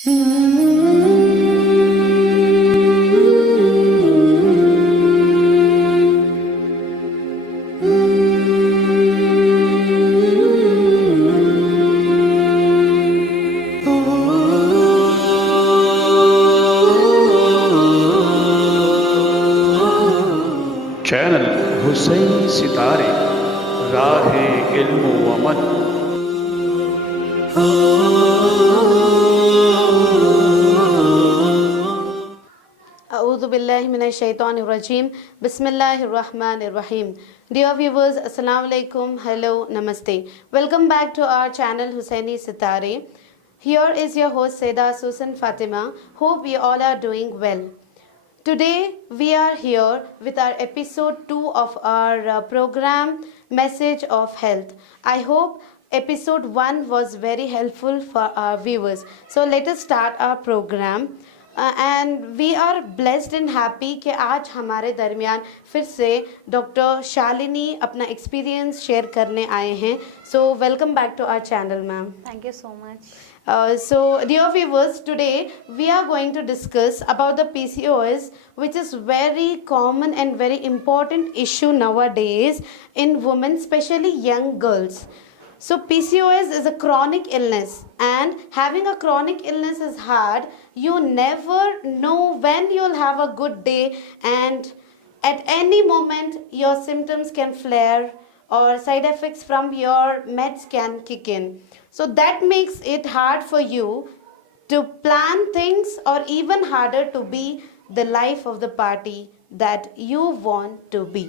Channel Hussain सितारे राहे इल्म व अमल। A'udhu billahi minash shaitanir rajim. Bismillahir rahmanir rahim. Dear viewers, assalamu alaikum. Hello, namaste. Welcome back to our channel Husaini Sitare. Here is your host Seda Susan Fatima. Hope we all are doing well. Today we are here with our episode 2 of our program Message of Health. I hope episode 1 was very helpful for our viewers. So let us start our program. And we are blessed and happy कि आज हमारे दरमियान फिर से doctor Shalini अपना experience share करने आए हैं. So welcome back to our channel ma'am. Thank you so much. So dear viewers, today we are going to discuss about the PCOS, which is very common and very important issue nowadays in women, especially young girls. So PCOS is a chronic illness, and having a chronic illness is hard. You never know when you'll have a good day, and at any moment your symptoms can flare or side effects from your meds can kick in. So that makes it hard for you to plan things, or even harder to be the life of the party that you want to be.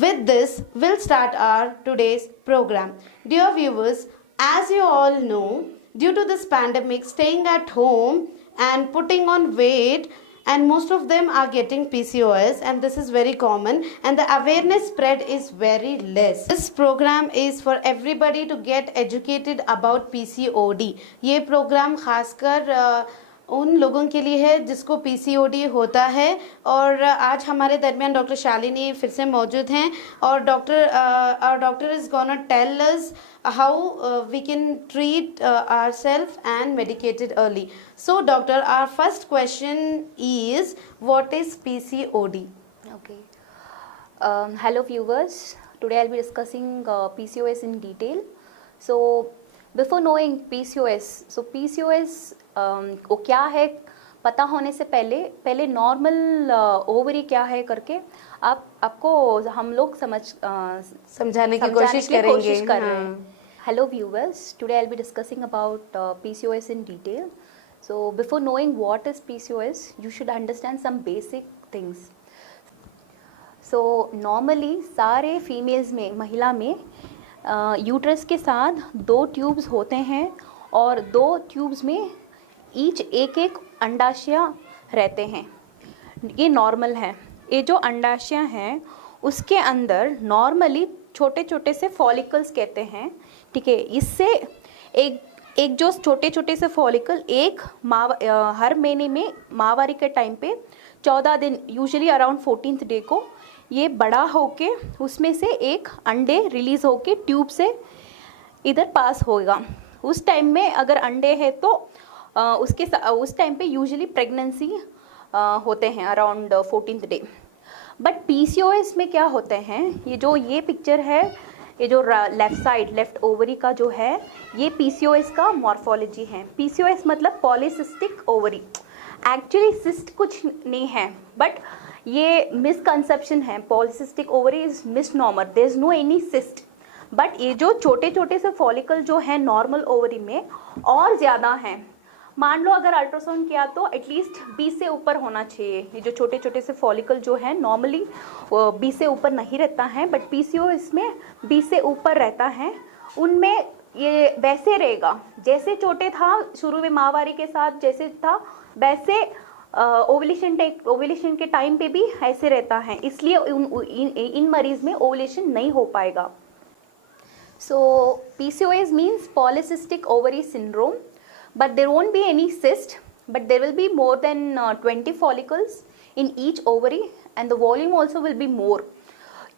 With this, we'll start our today's program. Dear viewers, as you all know, due to this pandemic, staying at home and putting on weight, and most of them are getting PCOS, and this is very common, and the awareness spread is very less. This program is for everybody to get educated about PCOD. ये program खासकर उन लोगों के लिए है जिसको PCOD होता है, और आज हमारे दरमियान डॉक्टर शालिनी फिर से मौजूद हैं, और doctor is gonna tell us how we can treat ourself and medicated early. So doctor, our first question is what is PCOD? Okay. Hello viewers. Today I'll be discussing PCOS in detail. So before knowing PCOS, वो क्या है पता होने से पहले normal ovary क्या है करके आपको हम लोग समझाने की कोशिश कर रहे हैं. Hello viewers, today I will be discussing about PCOS in detail. So before knowing what is PCOS, you should understand some basic things. So normally सारे फीमेल्स में, महिला में यूट्रस के साथ 2 ट्यूब्स होते हैं, और 2 ट्यूब्स में ईच एक अंडाशय रहते हैं. ये नॉर्मल है. ये जो अंडाशय हैं उसके अंदर नॉर्मली छोटे छोटे से फॉलिकल्स कहते हैं, ठीक है. इससे एक जो छोटे छोटे से फॉलिकल हर महीने में माहवारी के टाइम पे 14 दिन, यूजुअली अराउंड 14th डे को ये बड़ा होके उसमें से एक अंडे रिलीज होके ट्यूब से इधर पास होगा. उस टाइम में अगर अंडे है तो उस टाइम पे यूजुअली प्रेगनेंसी होते हैं around 14th day. But PCOS में क्या होते हैं, ये पिक्चर है, ये जो लेफ्ट ओवरी का जो है, ये PCOS का मॉर्फोलॉजी है. PCOS मतलब पॉलीसिस्टिक ओवरी. एक्चुअली सिस्ट कुछ नहीं है, बट ये मिसकंसेप्शन है. Polycystic ovary is misnomer, there is no any cyst. But ये जो छोटे छोटे से फॉलिकल जो है नॉर्मल ओवरी में और ज़्यादा हैं. मान लो अगर अल्ट्रासाउंड किया तो एटलीस्ट 20 से ऊपर होना चाहिए. ये जो छोटे छोटे से फॉलिकल जो है नॉर्मली 20 से ऊपर नहीं रहता है, बट PCOS में 20 से ऊपर रहता है. उनमें ये वैसे रहेगा जैसे छोटे था शुरू में माहवारी के साथ जैसे था, वैसे ओवुलेशन के टाइम पे भी ऐसे रहता है. इसलिए इन मरीज में ओवुलेशन नहीं हो पाएगा. So PCOS means polycystic ovary syndrome, but there won't be any cyst, but there will be more than 20 follicles in each ovary, and the volume also will be more.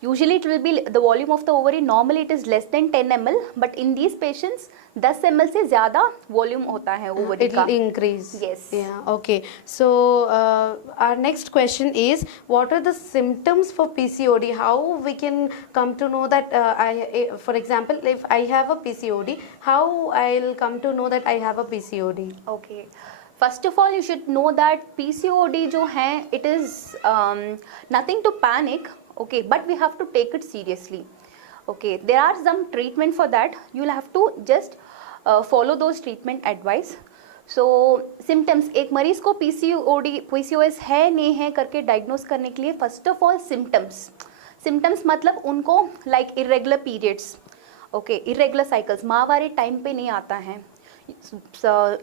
Usually it will be the volume of the ovary, normally it is less than 10 ml, but in these patients 10 ml से ज़्यादा volume होता है ovary It का. will increase. Yes. Yeah. Okay. So our next question is, what are the symptoms for PCOD? How we can come to know that for example, if I have a PCOD, how I'll come to know that I have a PCOD? Okay. First of all, you should know that PCOD जो है, it is nothing to panic. Okay, but we have to take it seriously. Okay, there are some treatment for that. You'll have to just follow those treatment advice. So symptoms, एक मरीज को PCOS है नहीं है करके diagnose करने के लिए फर्स्ट ऑफ ऑल सिम्टम्स मतलब उनको like irregular periods, okay, irregular cycles, माहवारी टाइम पे नहीं आता है.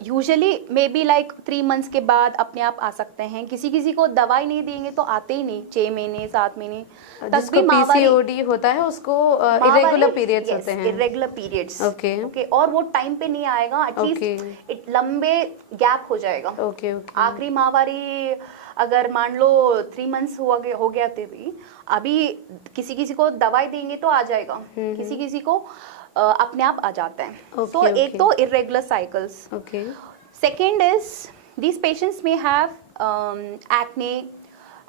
Usually may be like 3 months के बाद अपने आप आ सकते हैं. किसी को दवाई नहीं देंगे तो आते ही नहीं, 6 महीने 7 महीने तक भी PCOD होता है उसको इरेगुलर पीरियड्स होते हैं. इरेगुलर पीरियड्स, ओके, और वो टाइम पे नहीं आएगा, एटलीस्ट लंबे गैप हो जाएगा. ओके. आखिरी माहवारी अगर मान लो 3 months हो गया थे भी, अभी किसी को दवाई देंगे तो आ जाएगा, किसी को अपने आप आ जाता है. तो एक तो irregular cycles. Okay. Second is these patients में हैव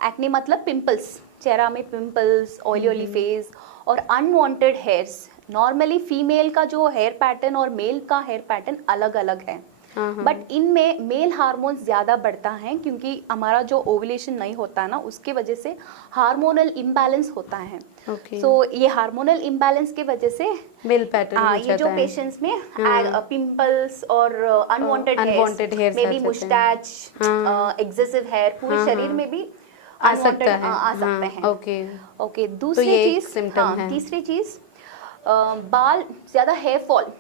एक्ने मतलब पिंपल्स, चेहरा में पिंपल्स, ऑयली फेस और अनवांटेड हेयर्स. नॉर्मली फीमेल का जो हेयर पैटर्न और मेल का हेयर पैटर्न अलग अलग है, बट इनमें मेल हार्मोन्स ज़्यादा बढ़ता है क्योंकि हमारा जो ओवुलेशन नहीं होता है ना, उसके वजह से हार्मोनल इम्बैलेंस होता है. सो ये हार्मोनल इम्बैलेंस की वजह से मेल पैटर्न ये जो पेशेंट्स में पिंपल्स और unwanted hairs, may be moustache, excessive hair, पूरे शरीर में भी आ सकते हैं. ओके. दूसरी चीज, तीसरी चीज, बाल ज्यादा hair fall.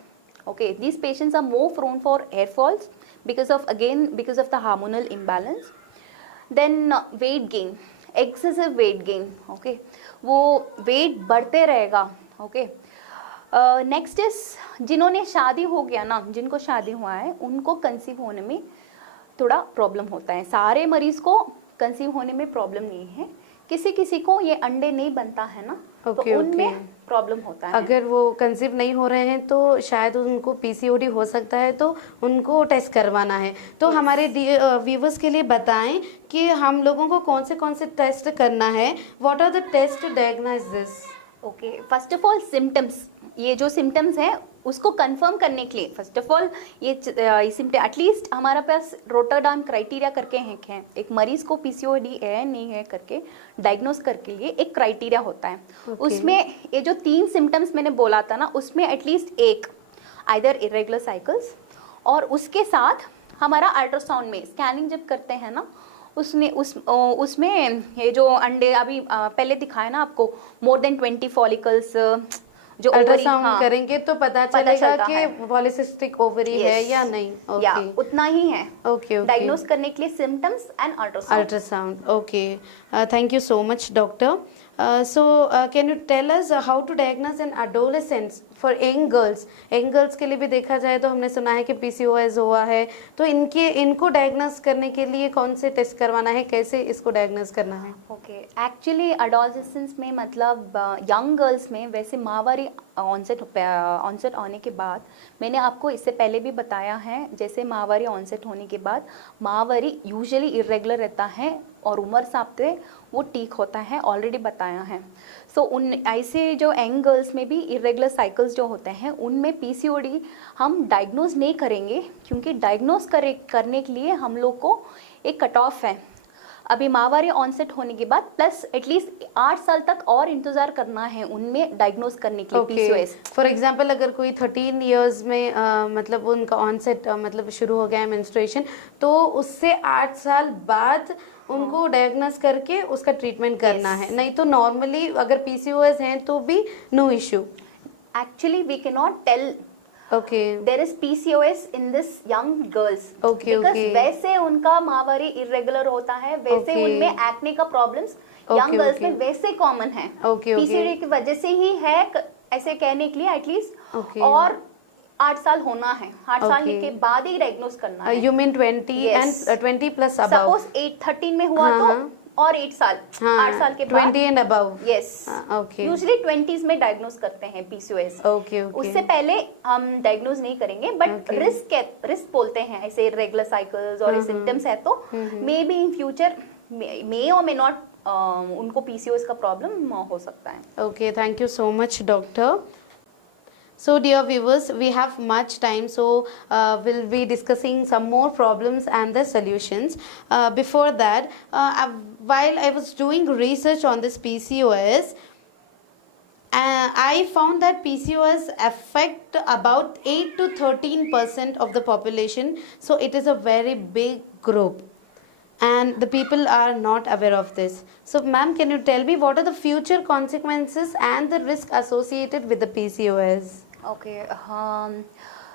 Okay, these patients are more prone for hair falls because of the hormonal imbalance. Then weight gain, excessive weight gain. Okay, वो weight बढ़ते रहेगा. Okay. Next is जिन्होंने शादी हो गया ना, जिनको शादी हुआ है उनको कंसीव होने में थोड़ा प्रॉब्लम होता है. सारे मरीज को कंसीव होने में प्रॉब्लम नहीं है, किसी को ये अंडे नहीं बनता है ना, तो उनमें प्रॉब्लम होता है. अगर वो कंसीव नहीं हो रहे हैं तो शायद उनको पीसीओडी हो सकता है, तो उनको टेस्ट करवाना है. तो हमारे व्यूवर्स के लिए बताएं कि हम लोगों को कौन से टेस्ट करना है. What are the test to diagnose this? Okay, first of all symptoms, ये जो सिम्टम्स हैं उसको कंफर्म करने के लिए फर्स्ट ऑफ ऑल ये सिम्टम एटलीस्ट हमारे पास रोटरडाम क्राइटेरिया करके हैं. एक मरीज को पीसीओडी है नहीं है करके डायग्नोस करके लिए एक क्राइटेरिया होता है. उसमें ये जो 3 सिम्टम्स मैंने बोला था ना, उसमें एटलीस्ट एक आइदर इरेगुलर साइकिल्स, और उसके साथ हमारा अल्ट्रासाउंड में स्कैनिंग जब करते हैं ना, उसमें ये जो अंडे अभी पहले दिखाया ना आपको, मोर देन 20 फॉलिकल्स, जो अल्ट्रासाउंड करेंगे तो पता चलेगा कि पॉलीसिस्टिक ओवरी है या नहीं. या उतना ही है. ओके. डायग्नोस करने के लिए symptoms and ultrasound. Okay. Thank you so much doctor. So can you tell us how to diagnose an adolescents for young girls? Young girls के लिए भी देखा जाए तो हमने सुना है कि PCOS हुआ है, तो इनको डायग्नोस करने के लिए कौन से टेस्ट करवाना है, कैसे इसको डायग्नोस करना है? ओके, एक्चुअली एडोलेसेंस में मतलब यंग गर्ल्स में वैसे माहवारी ऑनसेट होने के बाद, मैंने आपको इससे पहले भी बताया है, जैसे माहवारी ऑनसेट होने के बाद माहवारी यूजुअली इरेगुलर रहता है और उम्र साथ वो ठीक होता है, ऑलरेडी बताया है. सो उन ऐसे जो यंग गर्ल्स में भी इरेगुलर साइकिल्स जो होते हैं उनमें पीसीओडी हम डायग्नोज नहीं करेंगे, क्योंकि डायग्नोज करने के लिए हम लोग को एक कट ऑफ है. अभी माहवारी ऑनसेट होने के बाद प्लस एटलीस्ट 8 साल तक और इंतजार करना है उनमें डायग्नोज करने के लिए पीसीओएस. फॉर एग्जांपल अगर कोई 13 इयर्स में मतलब उनका ऑनसेट मतलब शुरू हो गया है मेंस्ट्रुएशन, तो उससे 8 साल बाद उनको डायग्नोस करके उसका ट्रीटमेंट करना है. नहीं तो नॉर्मली अगर पीसीओएस हैं तो भी no issue. Actually we can not tell. Okay. There is PCOS in this young girls. Because वैसे उनका माहवारी इरेगुलर होता है, वैसे उनमें एक्ने का प्रॉब्लम्स यंग गर्ल्स में वैसे कॉमन है. पीसीओडी की वजह से ही है ऐसे कहने के लिए एटलीस्ट और 8 साल होना है. 8 साल के बाद ही डायग्नोस करना है. You mean 20 and 20 plus above. Suppose 13 में हुआ तो और 8 साल, 8 साल के बाद 20 and above. Yes, okay usually 20s में डायग्नोज करते हैं पीसीओएस। Okay okay. उससे पहले हम डायग्नोज नहीं करेंगे, बट रिस्क बोलते हैं ऐसे रेगुलर साइकिल्स और सिम्टम्स है तो मे बी इन फ्यूचर मे और मे नॉट उनको पीसीओएस का प्रॉब्लम हो सकता है। Okay, thank you so much, doctor. So, dear viewers, we have much time, so we'll be discussing some more problems and the solutions. Before that, while I was doing research on this PCOS, I found that PCOS affect about 8 to 13% of the population, so it is a very big group. And the people are not aware of this. So, ma'am, can you tell me what are the future consequences and the risk associated with the PCOS? Okay,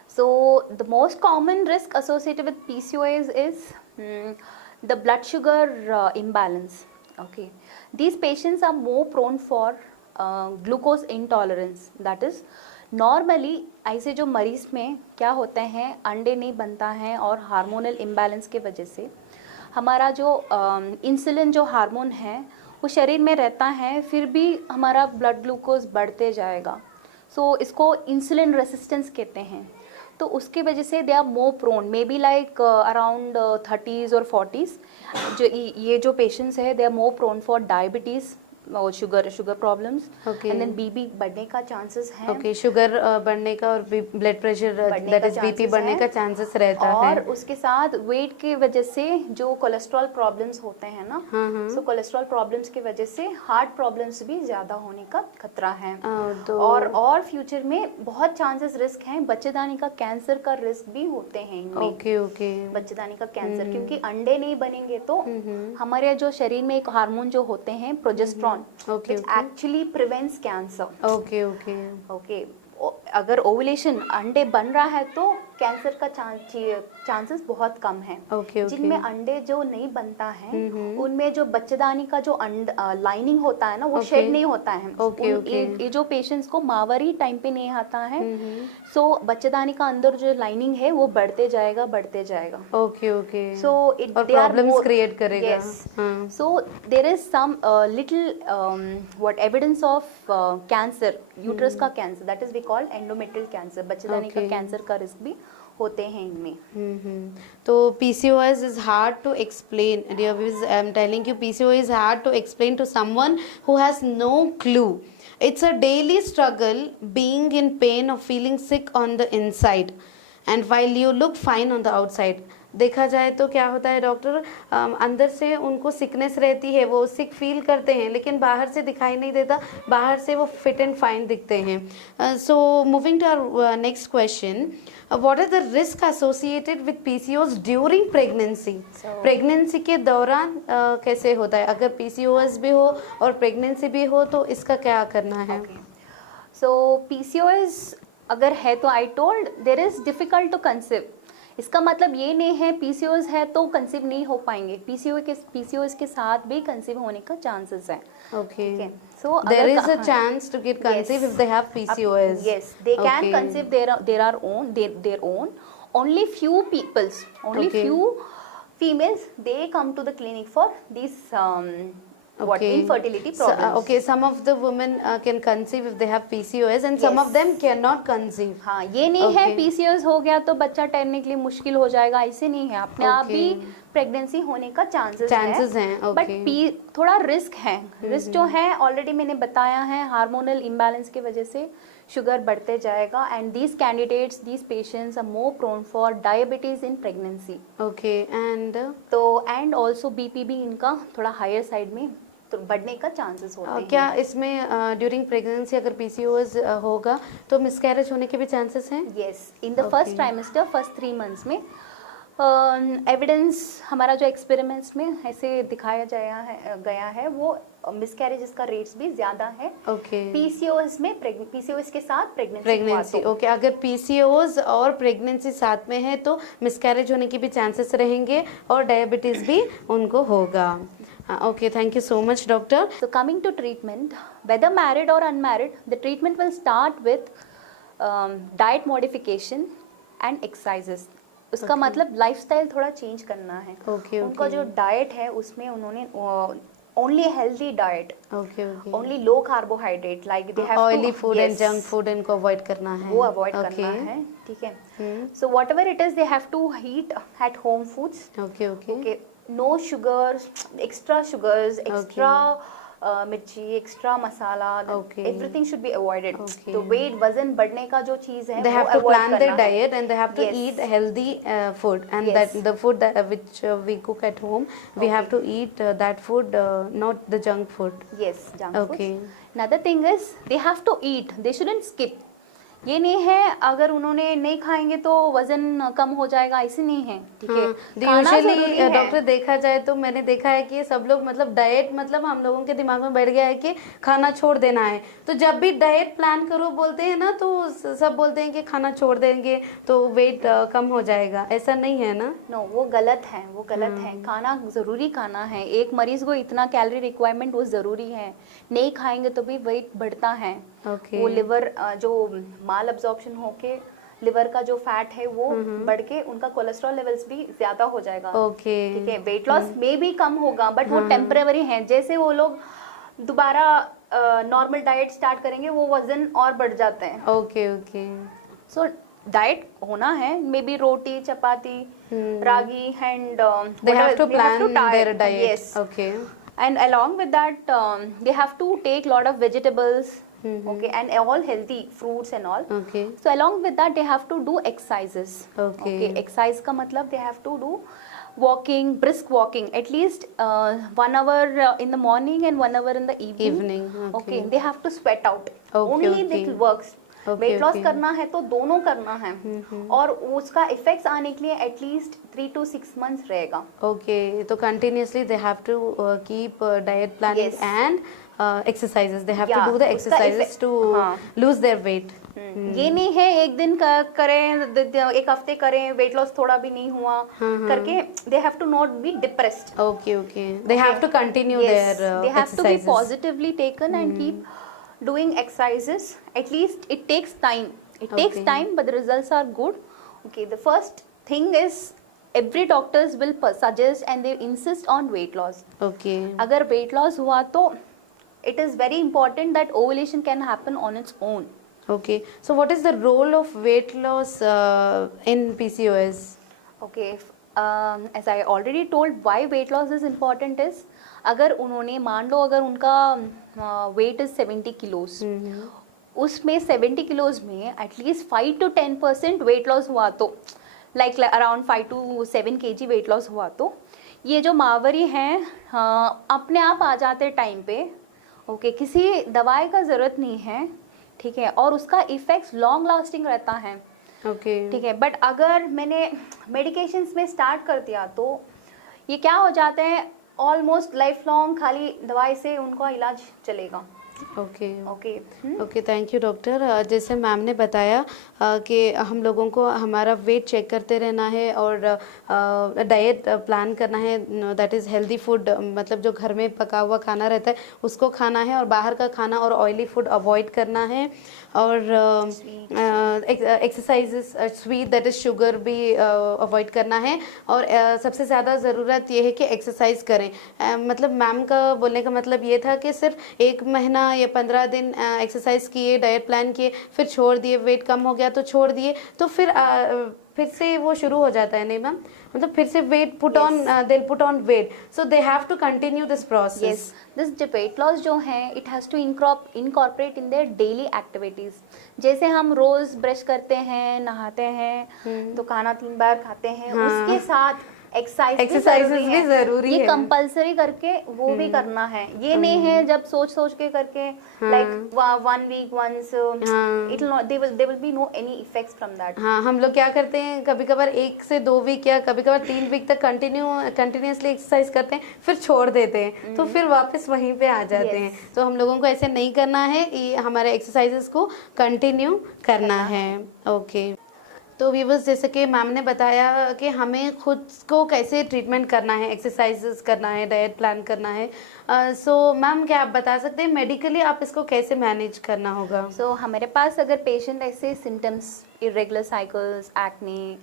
so the most common risk associated with PCOS is the blood sugar imbalance. Okay, these patients are more prone for glucose intolerance. That is, normally ऐसे जो मरीज में क्या होते हैं, अंडे नहीं बनता है और हार्मोनल इम्बैलेंस के वजह से हमारा जो इंसुलिन जो हार्मोन है वो शरीर में रहता है, फिर भी हमारा ब्लड ग्लूकोज बढ़ते जाएगा। सो इसको इंसुलिन रेसिस्टेंस कहते हैं। तो उसकी वजह से they are more prone, may be like around 30s और 40s जो ये जो पेशेंट्स है they are more prone for diabetes और sugar problems, and then BP बढ़ने का चांसेस है। ओके, शुगर बढ़ने का और blood pressure that is BP बढ़ने का चांसेस रहता है। और उसके साथ वेट की वजह से जो कोलेस्ट्रॉल प्रॉब्लम्स होते हैं ना, सो कोलेस्ट्रॉल प्रॉब्लम्स की वजह से हार्ट प्रॉब्लम्स भी ज्यादा होने का खतरा है। और फ्यूचर में बहुत चांसेस रिस्क हैं, बच्चेदानी का कैंसर का रिस्क भी होते हैं इनमें। ओके ओके, बच्चेदानी का कैंसर, क्योंकि अंडे नहीं बनेंगे तो हमारे जो शरीर में एक हार्मोन जो होते हैं progesterone, Okay, which actually prevents cancer. Okay. अगर ओवुलेशन अंडे बन रहा है तो कैंसर का चांसेस बहुत कम है। जिनमें अंडे जो नहीं बनता है उनमें जो बच्चेदानी का जो लाइनिंग होता है ना वो शेड नहीं होता है। ये जो पेशेंट्स को माहवारी टाइम पे नहीं आता है, सो बच्चेदानी का अंदर जो लाइनिंग है वो बढ़ते जाएगा। Okay. So it problems create करेगा। So there is some little what evidence of cancer, uterus का cancer, that is we call endometrial cancer. बच्चेदानी का कैंसर का रिस्क भी होते हैं इनमें। तो PCOS is hard to explain. Dear viewers, I am telling you, PCOS is hard to explain to someone who has no clue. It's a daily struggle being in pain or feeling sick on the inside, and while you look fine on the outside. देखा जाए तो क्या होता है doctor, अंदर से उनको sickness रहती है, वो सिक फील करते हैं, लेकिन बाहर से दिखाई नहीं देता, बाहर से वो फिट एंड फाइन दिखते हैं। So moving to our next question, what are the risk associated with PCOS during pregnancy? Pregnancy के दौरान कैसे होता है? अगर PCOS भी हो और प्रेगनेंसी भी हो तो इसका क्या करना है? सो PCOS अगर है तो I told there is difficult to conceive. इसका मतलब ये नहीं है PCOS है तो कंसीव नहीं हो पाएंगे, PCOS के साथ भी कंसीव होने का चांसेस है। Okay. So there is a chance to get conceived if they have PCOS. Yes, they can conceive their own. Only few peoples, few females, they come to the clinic for these infertility problems. Some of the women can conceive if they have PCOS and some of them cannot conceive. हाँ, ये नहीं है PCOS हो गया तो बच्चा ठहरने के लिए मुश्किल हो जाएगा, ऐसे नहीं है। अपने आप भी प्रेगनेंसी होने का चांसेस हैं, बट थोड़ा रिस्क है। रिस्क जो है ऑलरेडी मैंने बताया है, हार्मोनल इम्बैलेंस की वजह से शुगर बढ़ते जाएगा, and these candidates, these patients are more prone for diabetes in pregnancy. And also BP भी इनका थोड़ा हायर साइड में तो बढ़ने का चांसेस होते हैं। क्या इसमें ड्यूरिंग प्रेगनेंसी अगर PCOS होगा तो मिसकैरेज होने के भी चांसेस हैं? Yes, in the first trimester, first 3 months में एविडेंस हमारा जो एक्सपेरिमेंट्स में ऐसे दिखाया गया है वो मिसकैरेजेस का रेट्स भी ज्यादा है। PCOS में PCOS के साथ प्रेगनेंसी। अगर PCOS और प्रेगनेंसी साथ में है तो मिसकैरेज होने की भी चांसेस रहेंगे और डायबिटीज भी उनको होगा। Okay, thank you so much, doctor. So coming to treatment, whether married or unmarried, the treatment will start with diet modification and exercises. उसका मतलब लाइफस्टाइल थोड़ा चेंज करना है। उनका जो डाइट है उसमें उन्होंने only healthy diet, okay okay, only low carbohydrate, like they have oily to, food and yes, junk food इनको अवॉइड करना है, वो अवॉइड ओके करना है, ठीक है. So whatever it is, they have to eat at home foods. Okay okay Okay, no sugars, extra मिर्ची, extra masala, Okay. everything should be avoided. Okay. तो वेट, वजन बढ़ने का जो चीज है they वो have to avoid plan करना their है. diet and they have to Yes. eat healthy food, and Yes. that the food that, which we cook at home, we have to eat that food, not the junk food. Yes, junk Okay. foods. Another thing is they have to eat. They shouldn't skip. ये नहीं है अगर उन्होंने नहीं खाएंगे तो वजन कम हो जाएगा, ऐसे नहीं है, ठीक है. खाना जरूरी यूजुअली है. डॉक्टर देखा जाए तो मैंने देखा है कि सब लोग मतलब डाइट, मतलब हम लोगों के दिमाग में बैठ गया है कि खाना छोड़ देना है. तो जब भी डाइट प्लान करो बोलते हैं ना, तो सब बोलते हैं कि खाना छोड़ देंगे तो वेट कम हो जाएगा. ऐसा नहीं है ना? नो, वो गलत है, वो गलत है. खाना जरूरी खाना है. एक मरीज को इतना कैलोरी रिक्वायरमेंट वो जरूरी है. नहीं खाएंगे तो भी वेट बढ़ता है. ओके. वो लिवर जो माल अब्जॉर्प्शन होके लिवर का जो फैट है वो बढ़ के उनका कोलेस्ट्रॉल लेवल्स भी ज्यादा हो जाएगा. ओके. ठीक है. वेट लॉस में भी कम होगा, बट वो टेम्परेरी है. जैसे वो लोग दोबारा नॉर्मल डाइट स्टार्ट करेंगे वो वजन और बढ़ जाते हैं. Okay okay. सो डाइट होना है, may be roti, chapati, ragi and They have to plan their diet. Yes. Okay. And along with that, they have to take lot of vegetables, okay, and all healthy fruits and all. Okay. So along with that, they have to do exercises. Okay. Exercise का मतलब they have to do walking, brisk walking, at least 1 hour in the morning and 1 hour in the evening. Evening. Okay. They have to sweat out. Okay, Only okay. it works. Okay, weight loss okay. करना है तो दोनों करना है, और उसका effects आने के लिए एटलीस्ट 3 to 6 months रहेगा. Okay, so continuously they have to keep diet planning Yes. and exercises. They have Yeah, to do the उसका exercises effect- to हाँ. lose their weight. ये नहीं है एक दिन करें, एक हफ्ते करें, वेट लॉस थोड़ा भी नहीं हुआ करके they have to not be depressed. Okay, okay. They have to continue Yes, their they have to be exercises. positively taken and keep doing exercises. At least it takes time. It takes Okay. time, but the results are good. Okay, the first thing is every doctors will suggest and they insist on weight loss. Okay. अगर weight loss हुआ तो it is very important that ovulation can happen on its own. Okay. So what is the role of weight loss in PCOS? Okay, as I already told, why weight loss is important is अगर उन्होंने मान लो अगर उनका wait is 70 kilos, उसमें 70 kilos में at least 5 to 10% weight loss हुआ तो like around 5 to 7 kg weight loss हुआ तो ये जो मावरी हैं अपने आप आ जाते टाइम पे. ओके, किसी दवाई का ज़रूरत नहीं है, ठीक है, और उसका इफेक्ट्स लॉन्ग लास्टिंग रहता है. Okay. ठीक है, बट अगर मैंने मेडिकेशंस में स्टार्ट कर दिया तो ये क्या हो जाते हैं, ऑलमोस्ट लाइफ लॉन्ग खाली दवाई से उनका इलाज चलेगा. Okay okay. Okay, thank you doctor. जैसे मैम ने बताया कि हम लोगों को हमारा वेट चेक करते रहना है और डाइट प्लान करना है. दैट इज़ हेल्दी फूड, मतलब जो घर में पका हुआ खाना रहता है उसको खाना है, और बाहर का खाना और ऑयली फूड अवॉइड करना है, और exercises, sweet that is sugar भी अवॉइड करना है, और सबसे ज़्यादा ज़रूरत ये है कि एक्सरसाइज करें. मतलब मैम का बोलने का मतलब ये था कि सिर्फ 1 महीना या 15 दिन एक्सरसाइज किए, डाइट प्लान किए, फिर छोड़ दिए, वेट कम हो गया तो छोड़ दिए, तो फिर से वो शुरू हो जाता है. नहीं मैम, मतलब फिर से weight put on, they put on weight, so they have to continue this process. This weight loss जो है it has to incorporate in their daily activities. जैसे हम रोज़ ब्रश करते हैं, नहाते हैं, तो खाना 3 बार खाते हैं, उसके साथ एक्सरसाइजेस भी जरूरी है. ये कंपलसरी करके वो भी करना है. ये नहीं है जब सोच के करके like 1 week once, it will there will be no any effects from that. हाँ, हम लोग क्या करते हैं, कभी कभार 1 से 2 वीक या कभी कभार 3 वीक तक कंटिन्यूसली एक्सरसाइज करते हैं, फिर छोड़ देते हैं, तो फिर वापस वहीं पे आ जाते हैं. तो हम लोगों को ऐसे नहीं करना है, ये हमारे एक्सरसाइजेस को कंटिन्यू करना है. ओके. तो व्यूअर्स, जैसे कि मैम ने बताया कि हमें खुद को कैसे ट्रीटमेंट करना है, एक्सरसाइजेस करना है, डाइट प्लान करना है. सो मैम, क्या आप बता सकते हैं मेडिकली आप इसको कैसे मैनेज करना होगा? सो हमारे पास अगर पेशेंट ऐसे सिम्टम्स, इरेगुलर साइकिल्स, एक्ने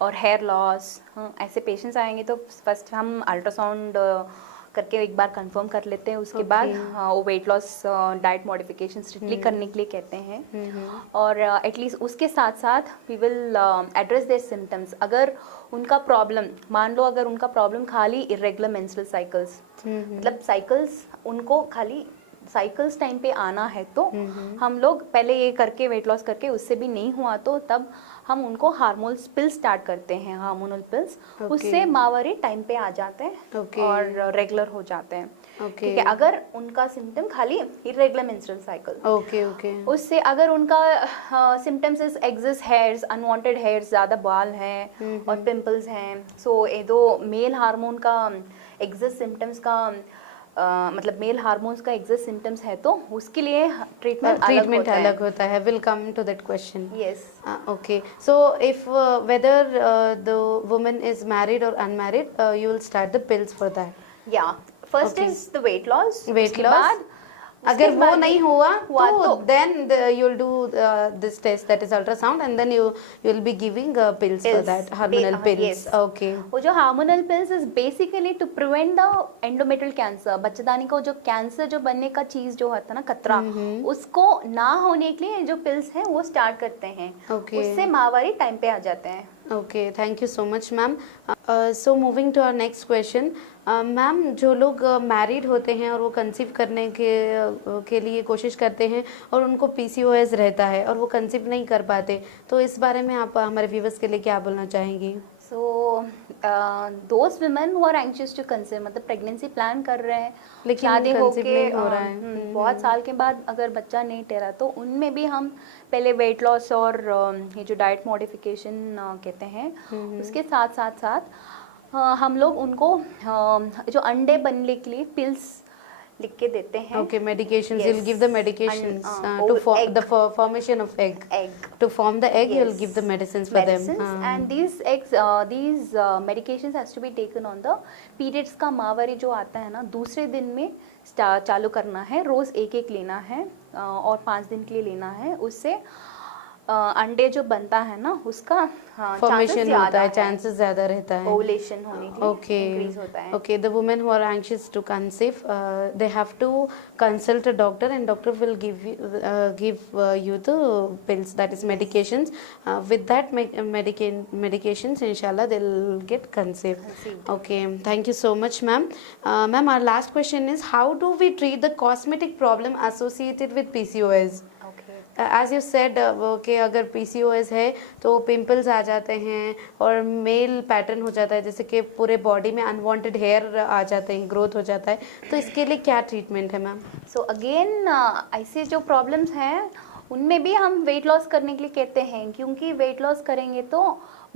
और हेयर लॉस, ऐसे पेशेंट्स आएंगे तो फर्स्ट हम अल्ट्रासाउंड करके एक बार कंफर्म कर लेते हैं, उसके बाद वो weight loss diet modification strictly करने के लिए कहते हैं। और एटलीस्ट उसके साथ साथ we will address their symptoms. अगर उनका प्रॉब्लम, मान लो अगर उनका प्रॉब्लम खाली इरेगुलर मेंस्ट्रुअल साइकिल्स, मतलब साइकिल्स, उनको खाली साइकिल्स टाइम पे आना है, तो हम लोग पहले ये करके वेट लॉस करके उससे भी नहीं हुआ तो तब हम उनको हार्मोनल पिल्स स्टार्ट करते हैं, हार्मोनल पिल्स। उससे माहवारी टाइम पे आ जाते हैं और रेगुलर हो जाते हैं। ठीक है, अगर उनका सिम्टम खाली इरेगुलर मेंस्ट्रुअल साइकिल, उससे अगर उनका symptoms is excess hairs, unwanted hairs, ज्यादा बाल हैं और पिंपल्स हैं, सो ये दो मेल हार्मोन का एक्सेस सिम्टम्स का मतलब मेल हार्मोन्स का एक्सेस सिम्टम्स है, तो उसके लिए ट्रीटमेंट अलग होता है। Will come to that question. Yes, okay, so if whether the woman is married और unmarried, you will start the pills for that. या first is the weight loss. बाद अगर वो नहीं हुआ तो then you'll do this test, that is ultrasound, and then you'll be giving pills for that, hormonal pills. Yes. Okay. वो जो hormonal pills is basically to prevent the endometrial cancer, बच्चेदानी को जो कैंसर जो बनने का चीज जो होता है ना, खतरा, उसको ना होने के लिए जो पिल्स हैं वो स्टार्ट करते हैं। उससे माहवारी टाइम पे आ जाते हैं। Okay, thank you so much, ma'am. So moving to our next question, ma'am, जो लोग मैरिड होते हैं और वो कंसीव करने के लिए कोशिश करते हैं और उनको PCOS रहता है और वो कंसीव नहीं कर पाते, तो इस बारे में आप हमारे व्यूवर्स के लिए क्या बोलना चाहेंगी? So those women who are anxious to conceive, मतलब प्रेगनेंसी प्लान कर रहे हैं लेकिन शादी होके नहीं हो रहा है, बहुत साल के बाद अगर बच्चा नहीं ठहरा, तो उनमें भी हम पहले वेट लॉस और ये जो डाइट मॉडिफिकेशन कहते हैं, उसके साथ साथ हम लोग उनको जो अंडे बनने के लिए पिल्स लिख के देते हैं। Okay, medications. Yes. You'll give the medications to the formation of egg. To form the egg, yes. You'll give the medicines for them. And these eggs, these medications has to be taken on the periods का माहवारी जो आता है ना, दूसरे दिन में चालू करना है, रोज एक लेना है और 5 दिन के लिए लेना है। उससे अंडे जो बनता है ना, उसका फॉर्मेशन होता है, चांसेस ज्यादा रहता है, ओवुलेशन होने के लिए इंक्रीज होता है। Okay, the women who are anxious to conceive, they have to consult a doctor, and doctor will give you the pills, that is medications. With that medications, inshallah, they'll get conceived. Okay, thank you so much, ma'am. Ma'am, our last question is, how do we treat the cosmetic problem associated with PCOS? As you said, कि अगर PCOS है तो pimples आ जाते हैं और male pattern हो जाता है, जैसे कि पूरे बॉडी में अनवांटेड हेयर आ जाते हैं, ग्रोथ हो जाता है, तो इसके लिए क्या ट्रीटमेंट है मैम? सो अगेन ऐसे जो प्रॉब्लम्स हैं उनमें भी हम वेट लॉस करने के लिए कहते हैं, क्योंकि वेट लॉस करेंगे तो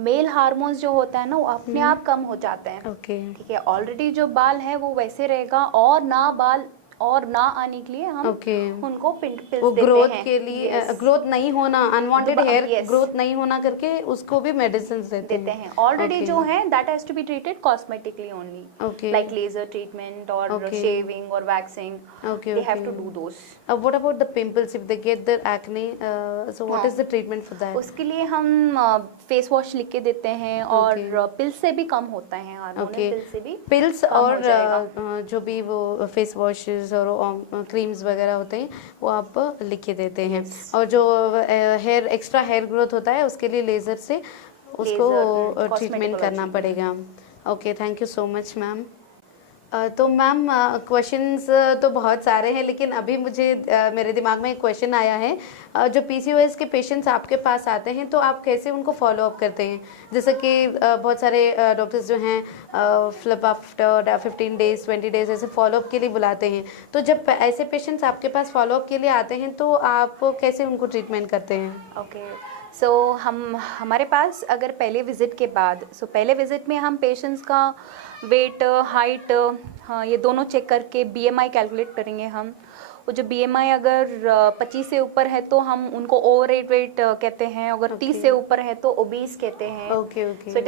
मेल हार्मोन्स जो होता है ना, वो अपने आप कम हो जाते हैं। ठीक है, ऑलरेडी जो बाल है वो वैसे रहेगा, और ना बाल और ना आने के लिए हम उनको पिल्स देते ग्रोथ हैं। के लिए ग्रोथ नहीं होना, अनवांटेड हेयर ग्रोथ नहीं होना करके उसको भी मेडिसिन देते हैं। ऑलरेडी जो है that has to be treated cosmetically only, like laser treatment और शेविंग और waxing, they have to do those. What about the pimples if they get the acne, so what is the treatment for that? उसके लिए हम face wash लिख के देते हैं और पिल्स से भी कम होता है, हार्मोनल पिल्स से भी पिल्स और जो भी वो फेस वॉशेस और क्रीम्स वगैरह होते हैं वो आप लिख के देते हैं। और जो हेयर एक्स्ट्रा हेयर ग्रोथ होता है उसके लिए लेजर से उसको ट्रीटमेंट करना पड़ेगा। Okay, thank you so much ma'am. तो मैम क्वेश्चंस तो बहुत सारे हैं, लेकिन अभी मुझे मेरे दिमाग में एक क्वेश्चन आया है। जो PCOS के पेशेंट्स आपके पास आते हैं तो आप कैसे उनको फॉलो अप करते हैं? जैसे कि बहुत सारे डॉक्टर्स जो हैं फ्लिप आफ्टर 15 डेज 20 डेज ऐसे फॉलो अप के लिए बुलाते हैं, तो जब ऐसे पेशेंट्स आपके पास फॉलो अप के लिए आते हैं तो आप कैसे उनको ट्रीटमेंट करते हैं? ओके, सो हमारे पास अगर पहले विजिट के बाद, पहले विजिट में हम पेशेंट्स का वेट, हाइट, ये दोनों चेक करके BMI कैलकुलेट करेंगे हम। वो जो BMI अगर 25 से ऊपर है तो हम उनको ओवर वेट कहते हैं, अगर 30 से ऊपर है तो ओबीस कहते हैं। So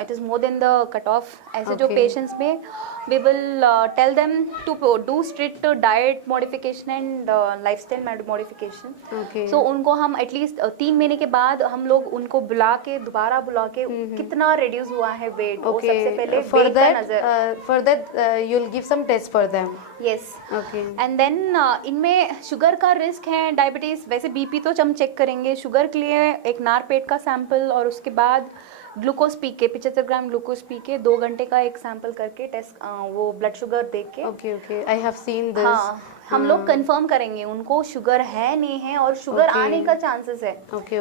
it is more than the cut off. ऐसे जो पेशेंट्स में we will tell them to do strict diet modification and lifestyle modification. So उनको हम एटलीस्ट 3 महीने के बाद हम लोग उनको दोबारा बुला के कितना रिड्यूस हुआ है वेट, वो सबसे पहले वेट का नजर। For that, you'll give some tests for them. Yes. Okay. And then इनमें शुगर का रिस्क है, डायबिटीज, वैसे बीपी तो हम चेक करेंगे। शुगर के लिए एक नार पेट का सैंपल और उसके बाद ग्लूकोज पी के 75 ग्राम ग्लूकोज पी के 2 घंटे का एक सैंपल करके टेस्ट, वो ब्लड शुगर देख के। Okay. I have seen this. हाँ, हम लोग कंफर्म करेंगे उनको शुगर है नहीं है, और शुगर आने का चांसेस है।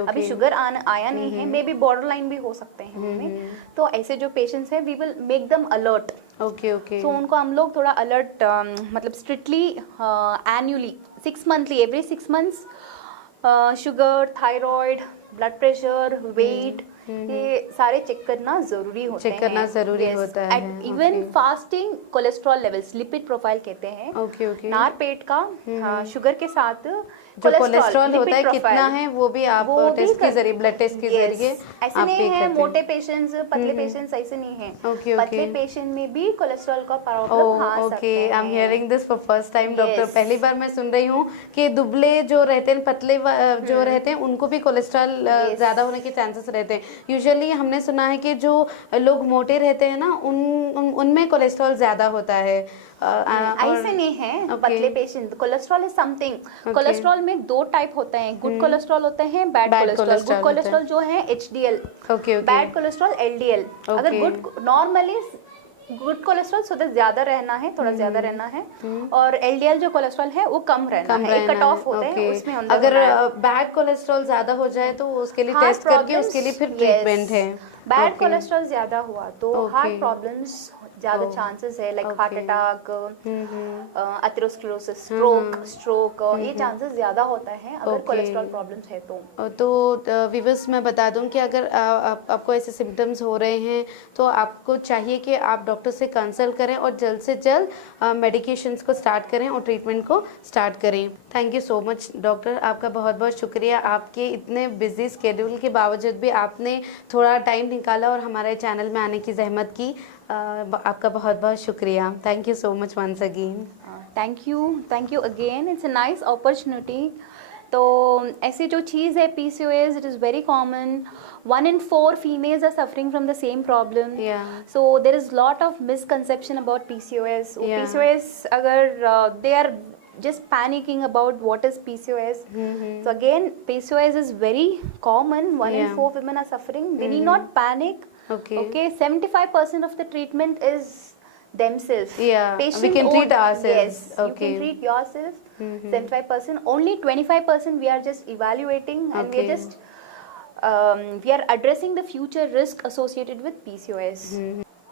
अभी शुगर आया नहीं है, मे बी बॉर्डर लाइन भी हो सकते हैं उनमें। तो ऐसे जो पेशेंट्स हैं we will make them alert. तो उनको हम लोग थोड़ा अलर्ट, मतलब strictly annually 6 monthly, every 6 months sugar, thyroid, blood pressure, weight, ये सारे चेक करना जरूरी होता है। Even fasting cholesterol levels, lipid profile कहते हैं। नार पेट का शुगर के साथ जो कोलेस्ट्रॉल होता है कितना है वो भी आप टेस्ट के जरिए, ब्लड टेस्ट के जरिए ऐसे नहीं है। मोटे पेशेंट्स, पतले पेशेंट्स ऐसे नहीं है। पतले पेशेंट में भी कोलेस्ट्रॉल का प्रॉब्लम आ सकता है। I am hearing this for first time doctor. पहली बार मैं सुन रही हूँ कि दुबले जो रहते हैं, पतले जो रहते हैं, उनको भी कोलेस्ट्रॉल ज्यादा होने के चांसेस रहते हैं। यूजुअली हमने सुना है कि जो लोग मोटे रहते हैं ना, उनमें कोलेस्ट्रॉल ज्यादा होता है। ऐसे नहीं है। पतले patient, cholesterol is something. Cholesterol में 2 टाइप होते हैं, गुड कोलेस्ट्रॉल होते हैं, बैड कोलेस्ट्रॉल। गुड कोलेस्ट्रॉल जो है HDL, बैड कोलेस्ट्रॉल LDL। अगर नॉर्मली गुड कोलेस्ट्रॉल थोड़ा ज्यादा रहना है, और LDL जो कोलेस्ट्रॉल है वो कम रहना है। कट ऑफ होते हैं उसमें। अगर बैड कोलेस्ट्रॉल ज्यादा हो जाए तो उसके लिए टेस्ट करके उसके लिए फिर ट्रीटमेंट है। बैड कोलेस्ट्रॉल ज्यादा हुआ तो हार्ट प्रॉब्लम्स ज्यादा चांसेस है, like heart attack, atherosclerosis, stroke, ये चांसेस ज्यादा होता है अगर कोलेस्ट्रॉल प्रॉब्लम्स है तो। व्यूअर्स मैं बता दूं कि अगर आपको ऐसे सिम्टम्स हो रहे हैं तो आपको चाहिए कि आप डॉक्टर से कंसल्ट करें और जल्द से जल्द मेडिकेशंस को स्टार्ट करें और ट्रीटमेंट को स्टार्ट करें। Thank you so much doctor, आपका बहुत बहुत शुक्रिया। आपके इतने बिजी स्केड्यूल के बावजूद भी आपने थोड़ा टाइम निकाला और हमारे चैनल में आने की जहमत की। आपका बहुत बहुत शुक्रिया। Thank you so much once again. Thank you again. It's a nice opportunity. तो ऐसी जो चीज़ है PCOS, it is very common. 1 in 4 females are suffering from the same problem. So there is lot of misconception about PCOS. PCOS, अगर they are just panicking about what is PCOS. So again, PCOS is very common. 1 in 4 women are suffering. We need not panic. Okay. 75% of the treatment is themselves. We can treat ourselves. Yes, you can treat yourself. 75%. Only 25% we are just evaluating, and we are just we are addressing the future risk associated with PCOS.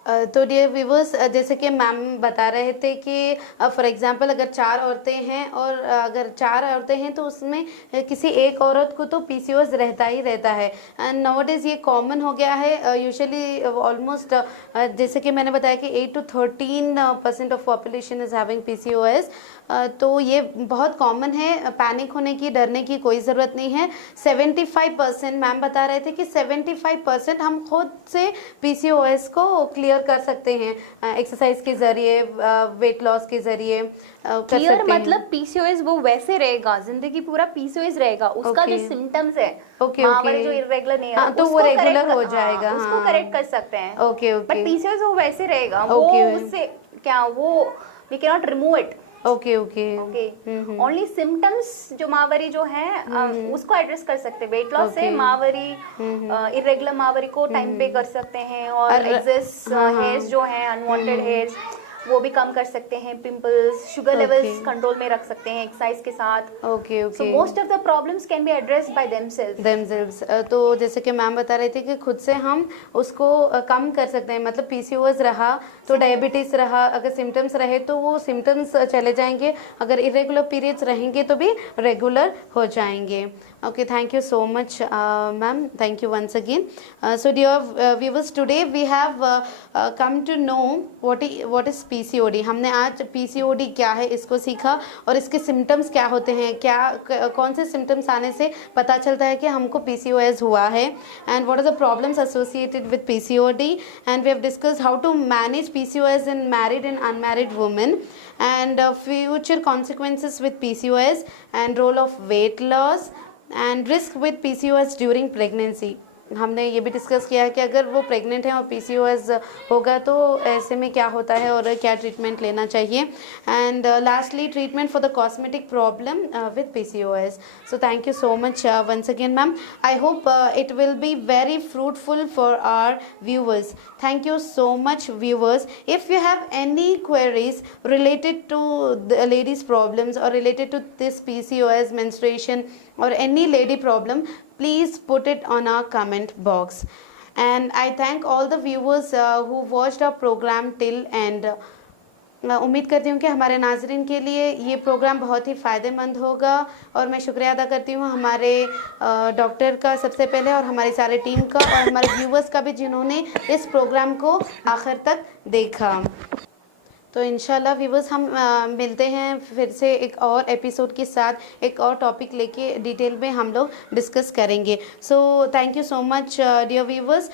तो dear viewers, जैसे कि ma'am बता रहे थे कि for example अगर 4 औरतें हैं और अगर 4 औरतें हैं तो उसमें किसी एक औरत को तो PCOS रहता ही रहता है। एंड नाउअडेज ये कॉमन हो गया है। यूजुअली ऑलमोस्ट जैसे कि मैंने बताया कि 8 to 13% of population is having PCOS। तो ये बहुत कॉमन है, पैनिक होने की, डरने की कोई ज़रूरत नहीं है। 75% मैम बता रहे थे कि 75% हम खुद से PCOS को क्लियर कर सकते हैं एक्सरसाइज के जरिए, वेट लॉस के जरिए क्लियर। मतलब PCOS वो वैसे रहेगा, जिंदगी पूरा PCOS रहेगा। उसका जो सिम्टम्स है माहवारी जो इरेगुलर नहीं है, तो वो रेगुलर हो जाएगा, उसको करेक्ट कर सकते हैं। बट PCOS वो वैसे रहेगा, वो उससे क्या, वो we can not remove it. Okay. Only symptoms जो माहवारी जो है उसको एड्रेस कर सकते हैं। वेट लॉस से माहवारी, इरेगुलर माहवारी को टाइम पे कर सकते हैं, और एक्सेस हेयर्स जो हैं, अनवांटेड हेयर्स, वो भी कम कर सकते हैं। पिंपल्स, शुगर लेवल्स कंट्रोल में रख सकते हैं एक्सरसाइज के साथ। So most of the problems can be addressed by themselves. तो जैसे कि मैम बता रहे थे कि खुद से हम उसको कम कर सकते हैं। मतलब PCOS रहा तो डायबिटीज रहा, अगर सिम्टम्स रहे तो वो सिम्टम्स चले जाएंगे, अगर इरेगुलर पीरियड्स रहेंगे तो भी रेगुलर हो जाएंगे। Okay, thank you so much, ma'am. Thank you once again. So dear viewers, today we have come to know what is PCOD। हमने आज PCOD क्या है इसको सीखा और इसके सिम्टम्स क्या होते हैं, कौन से सिम्टम्स आने से पता चलता है कि हमको PCOS हुआ है, and what are the problems associated with PCOD, and we have discussed how to manage PCOS in married and unmarried women, and future consequences with PCOS, and role of weight loss, and risk with PCOS during pregnancy। हमने ये भी discuss किया है कि अगर वो pregnant हैं और PCOS होगा तो ऐसे में क्या होता है और क्या ट्रीटमेंट लेना चाहिए, and lastly treatment for the cosmetic problem with PCOS। So thank you so much once again ma'am. I hope it will be very fruitful for our viewers. Thank you so much viewers. If you have any queries related to the ladies problems or related to this PCOS, menstruation, or any lady problem, please put it on our comment box. And I thank all the viewers who watched our program till end. उम्मीद करती हूँ कि हमारे नाजरीन के लिए ये programme बहुत ही फ़ायदेमंद होगा, और मैं शुक्रिया अदा करती हूँ हमारे डॉक्टर का सबसे पहले, और हमारी सारे टीम का, और हमारे व्यूवर्स का भी जिन्होंने इस प्रोग्राम को आखिर तक देखा। तो इंशाल्लाह व्यूवर्स हम मिलते हैं फिर से एक और एपिसोड के साथ, एक और टॉपिक लेके डिटेल में हम लोग डिस्कस करेंगे। So thank you so much dear viewers,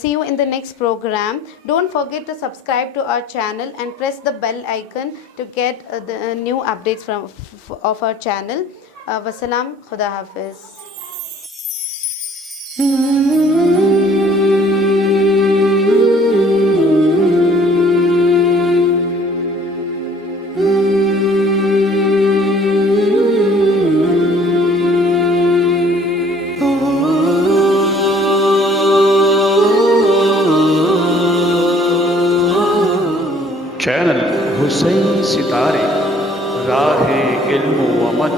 see you in the next programme. Don't forget to subscribe to our channel and press the bell icon to get the new updates from of our channel. वसलाम, खुदा हाफिज़। Channel Hussain सितारे, राह इल्म व अमल।